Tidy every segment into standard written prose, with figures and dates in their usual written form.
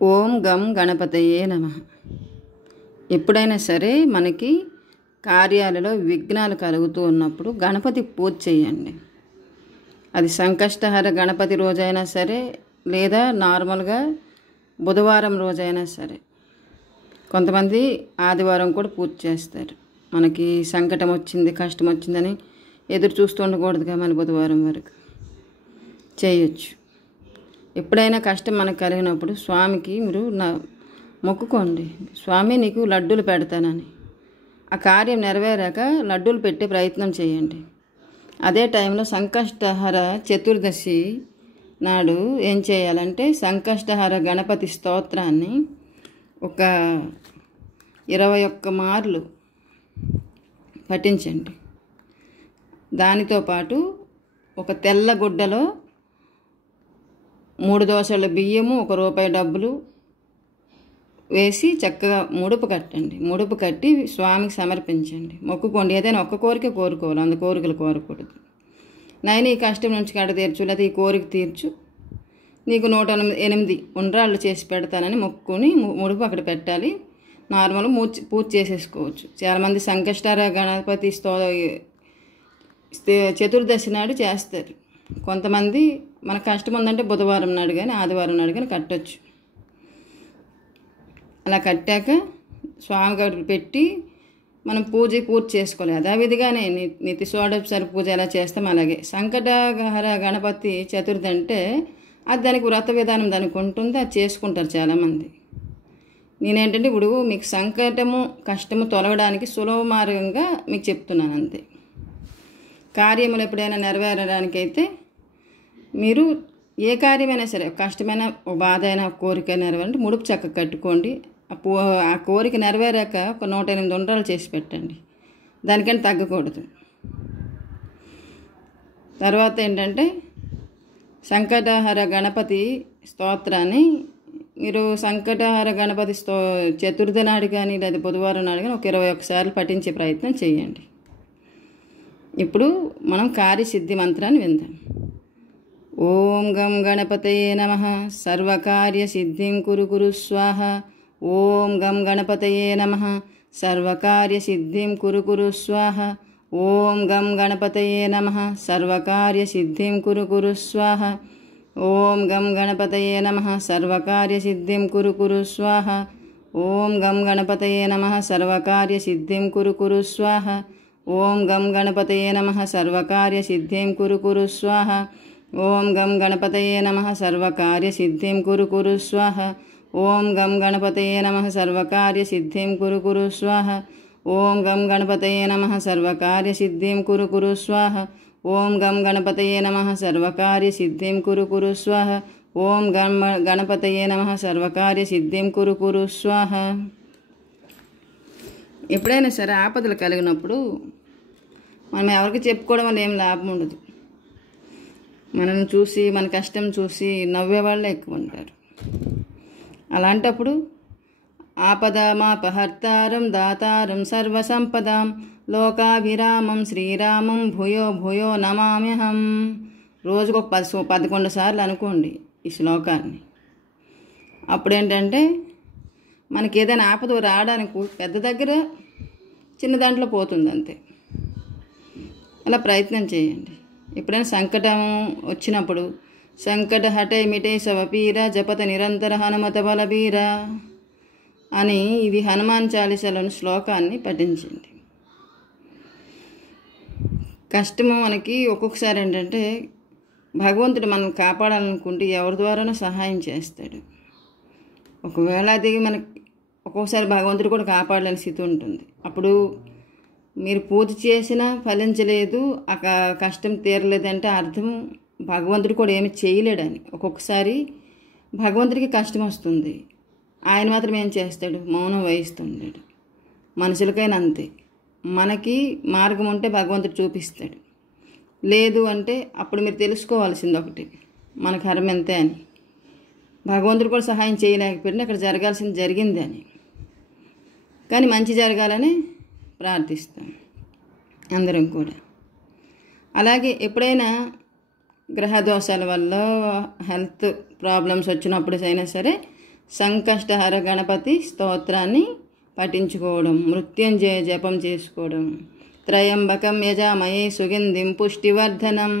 ఓం గం గణపతయే నమః. ఎప్పుడైనా సరే మనకి కార్యాలలో విఘ్నాలు కలుగుతూ ఉన్నప్పుడు గణపతి పూజ చేయండి. అది సంకష్టహర గణపతి రోజైనా సరే, లేదా నార్మల్గా బుధవారం రోజైనా సరే. కొంతమంది ఆదివారం కూడా పూజ చేస్తారు. మనకి సంకటం వచ్చింది, కష్టం వచ్చిందని ఎదురు చూస్తూ ఉండకూడదుగా, మన బుధవారం వరకు చేయొచ్చు. ఎప్పుడైనా కష్టం మనకు కలిగినప్పుడు స్వామికి మీరు మొక్కుకోండి, స్వామి నీకు లడ్డూలు పెడతానని. ఆ కార్యం నెరవేరాక లడ్డూలు పెట్టే ప్రయత్నం చేయండి. అదే టైంలో సంకష్టహర చతుర్దశి నాడు ఏం చేయాలంటే, సంకష్టహర గణపతి స్తోత్రాన్ని ఒక 21 మార్లు పఠించండి. దానితో పాటు ఒక తెల్ల గుడ్డలో 3 దోసల బియ్యము, 1 రూపాయి డబ్బులు వేసి చక్కగా ముడుపు కట్టండి. ముడుపు కట్టి స్వామికి సమర్పించండి. మొక్కుకోండి. ఏదైనా ఒక్క కోరిక కోరుకోవాలి, 100 కోరికలు కోరకూడదు. నాయన ఈ కష్టం నుంచి కడ తీర్చు, లేదా ఈ కోరిక తీర్చు, నీకు 108 ఉండ్రాళ్ళు చేసి పెడతానని మొక్కుని ముడుపు అక్కడ పెట్టాలి. నార్మల్గా పూజ చేసేసుకోవచ్చు. చాలామంది సంకష్టహర గణపతి చతుర్దశి నాడు చేస్తారు. కొంతమంది మన కష్టం ఉందంటే బుధవారం నాడు కానీ ఆదివారం నాడు కానీ కట్టచ్చు. అలా కట్టాక స్వామి గారికి పెట్టి మనం పూర్తి చేసుకోవాలి. యథావిధిగానే నిత్య షోడశ పూజ ఎలా చేస్తాం అలాగే. సంకటహర గణపతి చతుర్థి అంటే అది దానికి వ్రత విధానం దానికి ఉంటుంది, అది చేసుకుంటారు చాలామంది. నేనేంటంటే ఇప్పుడు మీకు సంకటము కష్టము తొలగడానికి సులభ మార్గంగా మీకు చెప్తున్నాను అంతే. కార్యములు ఎప్పుడైనా నెరవేరడానికైతే మీరు ఏ కార్యమైనా సరే, కష్టమైన బాధ అయినా కోరిక నెరవేరంటే ముడుపు చక్కగా కట్టుకోండి. ఆ కోరిక నెరవేరాక ఒక 108 ఉండ్రాలు చేసి పెట్టండి. దానికని తగ్గకూడదు. తర్వాత ఏంటంటే, సంకటహర గణపతి స్తోత్రాన్ని మీరు సంకటహర గణపతి చతుర్థి నాడు కానీ లేదా బుధవారం నాడు కానీ ఒక 21 సార్లు పఠించే ప్రయత్నం చేయండి. ఇప్పుడు మనం కార్యసిద్ధి మంత్రాన్ని విందాం. ఓం గం గణపతయే నమః. సర్వకార్య సిద్ధిం కురు కురు స్వాహ. ఓం గం గణపతయే నమః. సర్వకార్య సిద్ధిం కురు కురు స్వాహ. ఓం గం గణపతయే నమః. సర్వకార్య సిద్ధిం కురు కురు స్వాహ. ఓం గం గణపతయే నమః. సర్వకార్య సిద్ధిం కురు కురు స్వాహ. ఓం గం గణపతయే నమః. సర్వకార్య సిద్ధిం కురు కురు స్వాహ. ఓం గం గణపతయే నమః. సర్వకార్య సిద్ధిం కురు కురు స్వాహ. ఓం గం గణపతయే నమః. సర్వకార్య సిద్ధిం కురు కురు స్వాహ. ఓం గం గణపతయే నమః. సర్వకార్య సిద్ధిం కురు కురు స్వాహ. ఓం గం గణపతయే నమః. సర్వకార్య సిద్ధిం కురు కురు స్వాహ. ఓం గం గణపతయే నమః. సర్వకార్య సిద్ధిం కురు కురు స్వాహ. ఓం గం గణపతయే నమః. సర్వకార్య సిద్ధిం కురు కురు స్వాహ. ఎప్పుడైనా సరే ఆపదలు కలిగినప్పుడు మనం ఎవరికి చెప్పుకోవడం వల్ల ఏం లాభం ఉండదు. మనల్ని చూసి, మన కష్టం చూసి నవ్వేవాళ్ళే ఎక్కువ ఉంటారు. అలాంటప్పుడు ఆపదామాపహర్తారం దాతారం సర్వసంపదాం లోకాభిరామం శ్రీరామం భూయో భూయో నమామ్యహం. రోజుకు 11 సార్లు అనుకోండి ఈ శ్లోకాన్ని. అప్పుడేంటంటే మనకి ఏదైనా ఆపద రావడానికి పెద్ద దగ్గర చిన్న దాంట్లో పోతుంది అంతే. అలా ప్రయత్నం చేయండి. ఎప్పుడైనా సంకటం వచ్చినప్పుడు సంకట హటే మిటే సవపీర జపత నిరంతర హనుమత బలబీర అని ఇది హనుమాన్ చాలీసాలోని శ్లోకాన్ని పఠించండి. కష్టము మనకి ఒక్కొక్కసారి ఏంటంటే భగవంతుడు మనం కాపాడాలనుకుంటే ఎవరి ద్వారానో సహాయం చేస్తాడు. ఒకవేళ అది మనకి ఒక్కొక్కసారి భగవంతుడు కూడా కాపాడలేని స్థితి ఉంటుంది. అప్పుడు మీరు పూజ చేసినా ఫలించలేదు, ఆ కష్టం తీరలేదంటే అర్థం భగవంతుడు కూడా ఏమి చేయలేడని. ఒక్కొక్కసారి భగవంతుడికి కష్టం వస్తుంది, ఆయన మాత్రం ఏం చేస్తాడు, మౌనం వహిస్తుంటాడు. మనుషులకైనా అంతే. మనకి మార్గం ఉంటే భగవంతుడు చూపిస్తాడు, లేదు అంటే అప్పుడు మీరు తెలుసుకోవాల్సింది ఒకటి, మన కర్మ ఎంతే అని. భగవంతుడు కూడా సహాయం చేయలేకపోయినా అక్కడ జరగాల్సింది జరిగింది అని. కానీ మంచి జరగాలని ప్రార్థిస్తాం అందరం కూడా. అలాగే ఎప్పుడైనా గ్రహ దోషాల వల్ల హెల్త్ ప్రాబ్లమ్స్ వచ్చినప్పుడు అయినా సరే సంకష్టహర గణపతి స్తోత్రాన్ని పఠించుకోవడం, మృత్యుంజయ జపం చేసుకోవడం, త్రయంబకం యజామహే సుగంధిం పుష్టివర్ధనం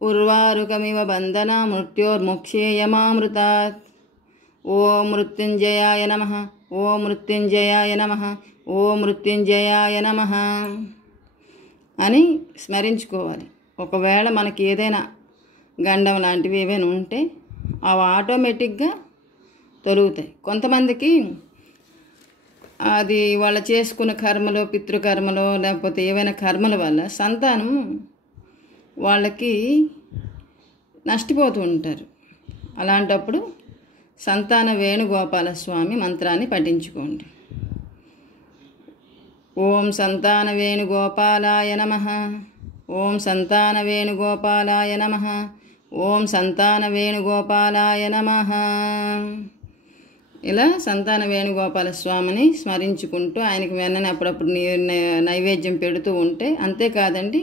ఉర్వారుకమివ బంధన మృత్యోర్ముక్షేయమామృతాత్. ఓం మృత్యుంజయాయ నమః, ఓం మృత్యుంజయాయ నమః, ఓం మృత్యుంజయాయ నమః అని స్మరించుకోవాలి. ఒకవేళ మనకి ఏదైనా గండం లాంటివి ఏవైనా ఉంటే అవి ఆటోమేటిక్గా తొలుగుతాయి. కొంతమందికి అది వాళ్ళు చేసుకున్న కర్మలో, పితృకర్మలో, లేకపోతే ఏవైనా కర్మల వల్ల సంతానం వాళ్ళకి నష్టపోతూ ఉంటారు. అలాంటప్పుడు సంతాన వేణుగోపాల స్వామి మంత్రాన్ని పఠించుకోండి. ఓం సంతాన వేణుగోపాలాయ నమః, ఓం సంతాన వేణుగోపాలాయ నమః, ఓం సంతాన వేణుగోపాలాయ నమః. ఇలా సంతాన వేణుగోపాల స్వామిని స్మరించుకుంటూ ఆయనకి వెన్నని అప్పుడప్పుడు నైవేద్యం పెడుతూ ఉంటే, అంతేకాదండి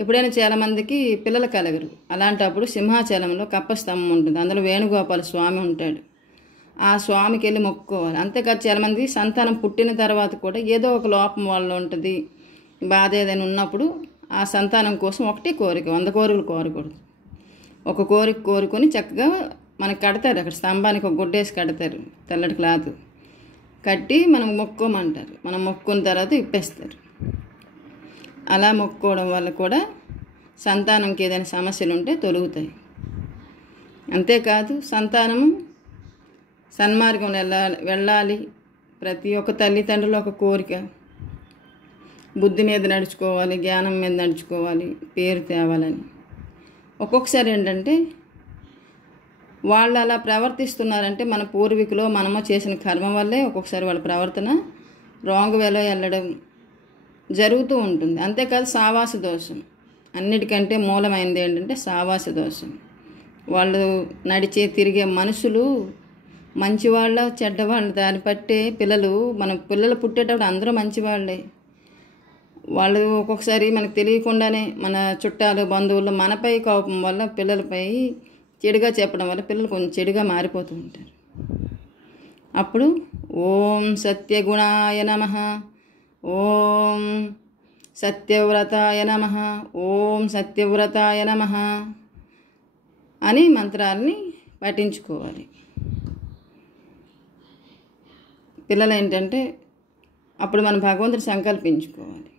ఎప్పుడైనా చాలామందికి పిల్లలు కలగరు. అలాంటప్పుడు సింహాచలంలో కప్ప స్తంభం ఉంటుంది, అందులో వేణుగోపాల స్వామి ఉంటాడు. ఆ స్వామికి వెళ్ళి మొక్కుకోవాలి. అంతేకాదు చాలామంది సంతానం పుట్టిన తర్వాత కూడా ఏదో ఒక లోపం వాళ్ళు ఉంటుంది, బాధ ఏదైనా ఉన్నప్పుడు ఆ సంతానం కోసం ఒకటే కోరిక, 100 కోరికలు కోరకూడదు. ఒక కోరిక కోరుకొని చక్కగా మనకి కడతారు, అక్కడ స్తంభానికి ఒక గుడ్డేసి కడతారు, తెల్లటి క్లాత్ కట్టి మనం మొక్కోమంటారు. మనం మొక్కున్న తర్వాత ఇప్పేస్తారు. అలా మొక్కుకోవడం వల్ల కూడా సంతానంకి ఏదైనా సమస్యలు ఉంటే తొలుగుతాయి. అంతేకాదు సంతానము సన్మార్గం వెళ్ళాలి. ప్రతి ఒక్క తల్లిదండ్రులు ఒక కోరిక, బుద్ధి మీద నడుచుకోవాలి, జ్ఞానం మీద నడుచుకోవాలి, పేరు తేవాలని. ఒక్కొక్కసారి ఏంటంటే వాళ్ళు అలా ప్రవర్తిస్తున్నారంటే మన పూర్వీకులు మనమో చేసిన కర్మ వల్లే ఒక్కొక్కసారి వాళ్ళ ప్రవర్తన రాంగ్ వేలో వెళ్ళడం జరుగుతూ ఉంటుంది. అంతేకాదు సావాస దోషం, అన్నిటికంటే మూలమైనది ఏంటంటే సావాస దోషం. వాళ్ళు నడిచే తిరిగే మనుషులు మంచివాళ్ళ చెడ్డవాళ్ళు దాన్ని బట్టే మన పిల్లలు పుట్టేటప్పుడు అందరూ మంచివాళ్ళే. వాళ్ళు ఒక్కొక్కసారి మనకు తెలియకుండానే మన చుట్టాలు, బంధువులు మనపై కోపం వల్ల పిల్లలపై చెడుగా చెప్పడం వల్ల పిల్లలు కొంచెం చెడుగా మారిపోతూ ఉంటారు. అప్పుడు ఓం సత్యగుణాయ నమః, ఓం సత్యవ్రతాయ నమః, ఓం సత్యవ్రతాయ నమః అని మంత్రాలని పఠించుకోవాలి. పిల్లలు ఏంటంటే అప్పుడు మనం భగవంతుడు సంకల్పించుకోవాలి,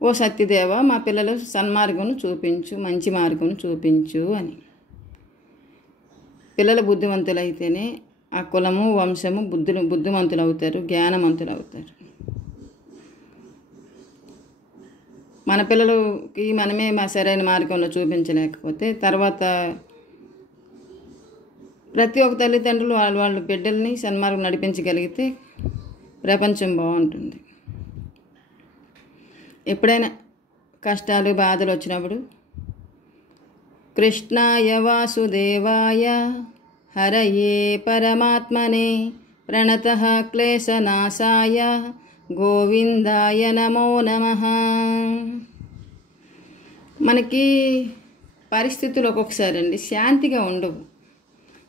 ఓ సత్యదేవ మా పిల్లలు సన్మార్గం చూపించు, మంచి మార్గం చూపించు అని. పిల్లలు బుద్ధివంతులైతేనే ఆ కులము, వంశము బుద్ధిమంతులు అవుతారు, జ్ఞానవంతులు అవుతారు. మన పిల్లలకి మనమే సరైన మార్గంలో చూపించలేకపోతే తర్వాత ప్రతి ఒక్క తల్లిదండ్రులు వాళ్ళ బిడ్డల్ని సన్మార్గం నడిపించగలిగితే ప్రపంచం బాగుంటుంది. ఎప్పుడైనా కష్టాలు, బాధలు వచ్చినప్పుడు కృష్ణాయ వాసుదేవాయ హరయే పరమాత్మనే ప్రణతః క్లేశనాశాయ గోవిందాయ నమో నమః. మనకి పరిస్థితులు ఒక్కొక్కసారి అండి శాంతిగా ఉండవు.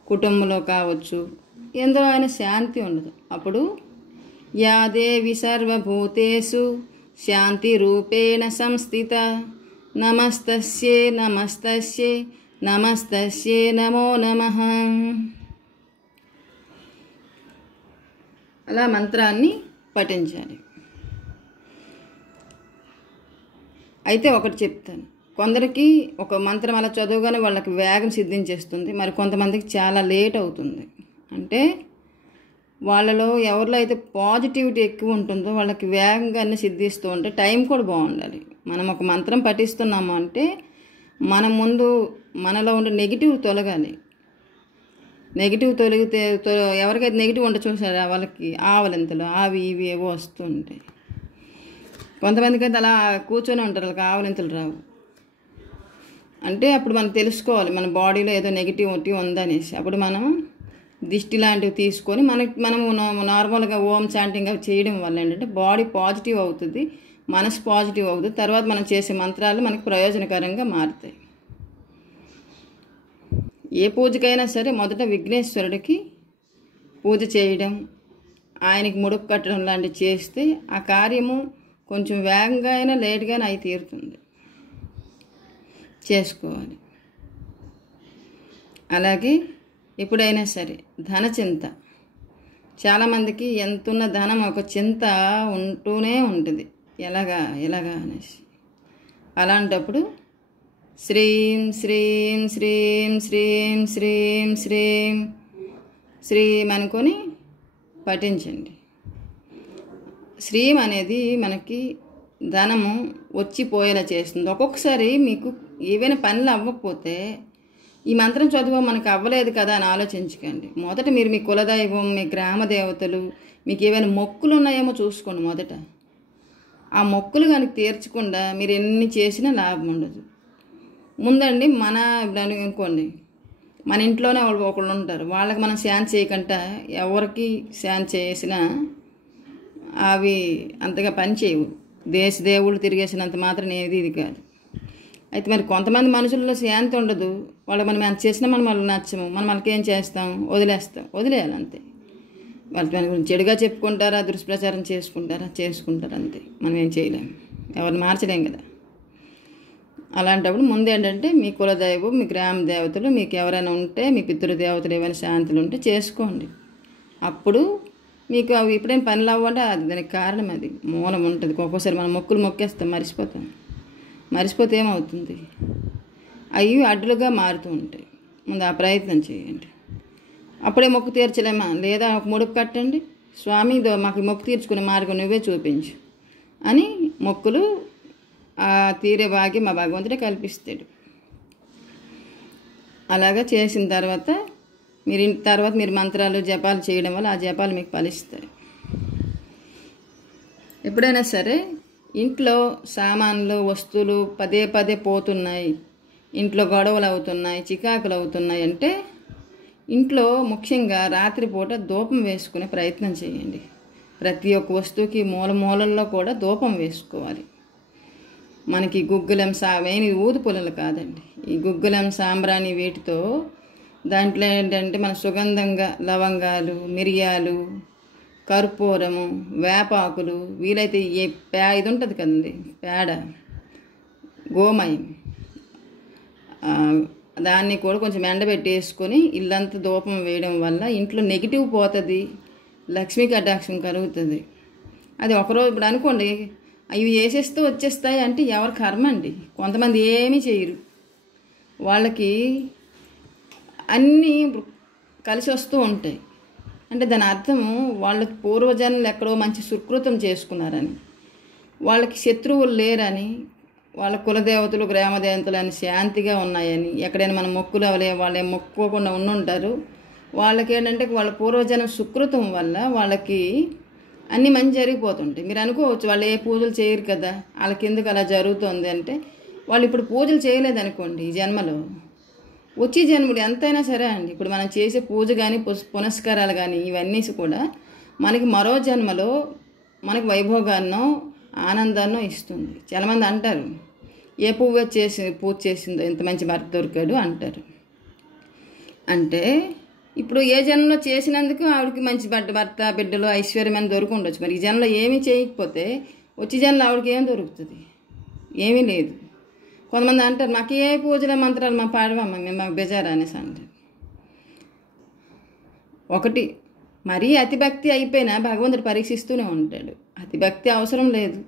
కుటుంబంలో కావచ్చు, ఎందులో అయినా శాంతి ఉండదు. అప్పుడు యా దేవి సర్వభూతేషు శాంతి రూపేణ సంస్థిత నమస్తస్యే నమస్తస్యే నమస్తస్యే నమో నమః. అలా మంత్రాన్ని పఠించాలి. అయితే ఒకటి చెప్తాను, కొందరికి ఒక మంత్రం అలా చదవగానే వాళ్ళకి వేగం సిద్ధించేస్తుంది, మరి కొంతమందికి చాలా లేట్ అవుతుంది. అంటే వాళ్ళలో ఎవరిలో అయితే పాజిటివిటీ ఎక్కువ ఉంటుందో వాళ్ళకి వేగంగా అన్నీ సిద్ధిస్తూ ఉంటే టైం కూడా బాగుండాలి. మనం ఒక మంత్రం పఠిస్తున్నాము అంటే మన ముందు మనలో ఉండే నెగిటివ్ తొలగాలి. నెగిటివ్ తొలగితే ఎవరికైతే నెగిటివ్ ఉంటే చూసారా వాళ్ళకి ఆవలింతలు అవి ఇవి ఏవో వస్తూ ఉంటాయి. కొంతమందికి అయితే అలా కూర్చొని ఉంటారు, వాళ్ళకి ఆవలింతలు రావు. అంటే అప్పుడు మనం తెలుసుకోవాలి మన బాడీలో ఏదో నెగిటివిటీ ఉందనేసి. అప్పుడు మనం దిష్టి లాంటివి తీసుకొని మనము నార్మల్గా ఓం చాంటింగ్ అవి చేయడం వల్ల ఏంటంటే బాడీ పాజిటివ్ అవుతుంది, మనసు పాజిటివ్ అవుతుంది. తర్వాత మనం చేసే మంత్రాలు మనకు ప్రయోజనకరంగా మారుతాయి. ఏ పూజకైనా సరే మొదట విఘ్నేశ్వరుడికి పూజ చేయడం, ఆయనకి ముడుపు కట్టడం లాంటివి చేస్తే ఆ కార్యము కొంచెం వేగంగా అయినా లేట్గానే అయి తీరుతుంది. చేసుకోవాలి. అలాగే ఎప్పుడైనా సరే ధన చింత, చాలామందికి ఎంతున్న ధనం ఒక చింత ఉంటూనే ఉంటుంది, ఎలాగా అనేసి. అలాంటప్పుడు శ్రీం శ్రీం శ్రీం శ్రీం శ్రీం శ్రీం శ్రీం అనుకొని పఠించండి. శ్రీం అనేది మనకి ధనము వచ్చిపోయేలా చేస్తుంది. ఒక్కొక్కసారి మీకు ఏవైనా పనులు అవ్వకపోతే ఈ మంత్రం చదువు మనకు అవ్వలేదు కదా అని ఆలోచించకండి. మొదట మీరు మీ కులదైవం, మీ గ్రామ దేవతలు, మీకు ఏమైనా మొక్కులు ఉన్నాయేమో చూసుకోండి. మొదట ఆ మొక్కులు కనుక తీర్చకుండా మీరు ఎన్ని చేసినా లాభం ఉండదు. ముందండి అనుకోండి, మన ఇంట్లోనే ఒకళ్ళు ఉంటారు, వాళ్ళకి మనం శాంతి చేయకుండా ఎవరికి శాంతి చేసినా అవి అంతగా పని చేయవు. దేవుళ్ళు తిరిగేసినంత మాత్రం ఏది ఇది కాదు. అయితే మరి కొంతమంది మనుషుల్లో శాంతి ఉండదు, వాళ్ళు మనం ఎంత చేసినా మనం వాళ్ళకి నచ్చము, మనం వాళ్ళకి ఏం చేస్తాం, వదిలేయాలి అంతే. వాళ్ళ దాని గురించి చెడుగా చెప్పుకుంటారా, దుష్ప్రచారం చేసుకుంటారు అంతే. మనం ఏం చేయలేము, ఎవరిని మార్చలేం కదా. అలాంటప్పుడు ముందేంటంటే మీ కులదైవం, మీ గ్రామ దేవతలు, మీకు ఎవరైనా ఉంటే మీ పితృదేవతలు ఏమైనా శాంతులు ఉంటే చేసుకోండి. అప్పుడు మీకు అవి ఎప్పుడైనా పనులు అవ్వంటే అది దానికి కారణం, అది మూలం ఉంటుంది. ఒక్కోసారి మనం మొక్కులు మొక్కేస్తాం, మర్చిపోతే ఏమవుతుంది, అవి అడ్డులుగా మారుతూ ఉంటాయి. ముందు ఆ ప్రయత్నం చేయండి. అప్పుడే మొక్కు తీర్చలేమా, లేదా ఒక ముడుపు కట్టండి, స్వామి మాకు మొక్కు తీర్చుకునే మార్గం నువ్వే చూపించు అని మొక్కులు తీరే భాగ్యం మా భగవంతుడే కల్పిస్తాడు. అలాగా చేసిన తర్వాత మీరు మంత్రాలు జపాలు చేయడం వల్ల ఆ జపాలు మీకు ఫలిస్తాయి. ఎప్పుడైనా సరే ఇంట్లో సామాన్లు, వస్తువులు పదే పోతున్నాయి, ఇంట్లో గొడవలు అవుతున్నాయి, చికాకులు అవుతున్నాయి అంటే ఇంట్లో ముఖ్యంగా రాత్రిపూట ధూపం వేసుకునే ప్రయత్నం చేయండి. ప్రతి ఒక్క వస్తువుకి మూలల్లో కూడా ధూపం వేసుకోవాలి. మనకి గుగ్గులం వేని ఊదు పొలలు కాదండి, ఈ గుగ్గులం సాంబ్రాణి వీటితో దాంట్లో ఏంటంటే మన సుగంధంగా లవంగాలు, మిరియాలు, కర్పూరము, వేపాకులు, వీలైతే ఇది ఉంటుంది కదండి పేడ, గోమయం, దాన్ని కూడా కొంచెం ఎండబెట్టేసుకొని ఇల్లంతా ధూపం వేయడం వల్ల ఇంట్లో నెగిటివ్ పోతుంది, లక్ష్మీ కటాక్షం కలుగుతుంది. అది ఒకరోజు ఇప్పుడు అనుకోండి, అవి వేసేస్తూ వచ్చేస్తాయి అంటే ఎవరి కర్మ అండి. కొంతమంది ఏమీ చేయరు, వాళ్ళకి అన్నీ కలిసి వస్తూ ఉంటాయి. అంటే దాని అర్థము వాళ్ళ పూర్వజన్మలు ఎక్కడో మంచి సుకృతం చేసుకున్నారని, వాళ్ళకి శత్రువులు లేరని, వాళ్ళ కులదేవతలు, గ్రామ దేవతలు అని శాంతిగా ఉన్నాయని. ఎక్కడైనా మన మొక్కులు వాళ్ళు మొక్కుకోకుండా ఉండుంటారు. వాళ్ళకేంటంటే వాళ్ళ పూర్వజన్మ సుకృతం వల్ల వాళ్ళకి అన్నీ మంచి జరిగిపోతుంటాయి. మీరు అనుకోవచ్చు వాళ్ళు ఏ పూజలు చేయరు కదా, వాళ్ళకి ఎందుకు అలా జరుగుతుంది అంటే, వాళ్ళు ఇప్పుడు పూజలు చేయలేదనుకోండి ఈ జన్మలో, వచ్చే జన్మడు ఎంతైనా సరే అండి, ఇప్పుడు మనం చేసే పూజ కానీ పునస్కారాలు కానీ ఇవన్నీ కూడా మనకి మరో జన్మలో మనకి వైభోగాన్నో ఆనందాన్నో ఇస్తుంది. చాలామంది అంటారు, ఏ పూజ చేసిందో ఎంత మంచి భర్త దొరికాడు అంటారు. అంటే ఇప్పుడు ఏ జన్మలో చేసినందుకు ఆవిడకి మంచి భర్త, బిడ్డలు, ఐశ్వర్యం అని దొరికి ఉండొచ్చు. మరి ఈ జన్మలో ఏమీ చేయకపోతే వచ్చే జన్మలో ఆవిడకి ఏం దొరుకుతుంది, ఏమీ లేదు. కొంతమంది అంటారు, మాకు ఏ పూజల మంత్రాలు మా పాడవమ్మా, మేము మాకు బెజారా అనేసి అంటారు. ఒకటి, మరీ అతిభక్తి అయిపోయినా భగవంతుడు పరీక్షిస్తూనే ఉంటాడు. అతిభక్తి అవసరం లేదు,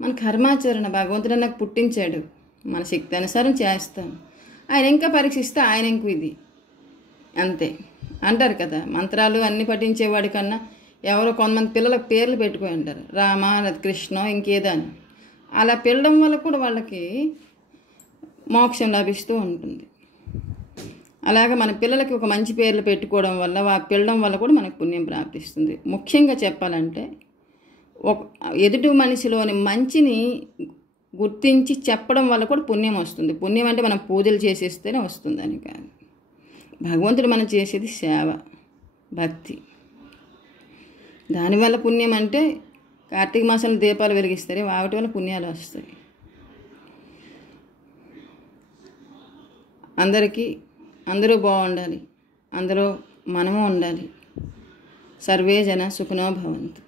మన కర్మాచరణ భగవంతుడు నాకు పుట్టించాడు, మన శక్తి అనుసారం చేస్తాం, ఆయన ఇంకా పరీక్షిస్తే ఆయన ఇంకో ఇది అంతే అంటారు కదా. మంత్రాలు అన్నీ పఠించేవాడి కన్నా ఎవరో కొంతమంది పిల్లలకు పేర్లు పెట్టుకొని ఉంటారు, రామ, కృష్ణ, ఇంకేదో అని. అలా పిల్లడం వల్ల కూడా వాళ్ళకి మోక్షం లభిస్తూ ఉంటుంది. అలాగే మన పిల్లలకి ఒక మంచి పేర్లు పెట్టుకోవడం వల్ల, పిల్లడం వల్ల కూడా మనకు పుణ్యం ప్రాప్తిస్తుంది. ముఖ్యంగా చెప్పాలంటే ఎదుటి మనిషిలోని మంచిని గుర్తించి చెప్పడం వల్ల కూడా పుణ్యం వస్తుంది. పుణ్యం అంటే మనం పూజలు చేసేస్తేనే వస్తుందని కాదు, భగవంతుడు మనం చేసేది సేవ, భక్తి. దానివల్ల పుణ్యం అంటే కార్తీక మాసంలో దీపాలు వెలిగిస్తారు, వాటి వల్ల పుణ్యాలు వస్తాయి. అందరూ బాగుండాలి, అందులో మనము ఉండాలి. సర్వే జన సుఖినో భవంతు.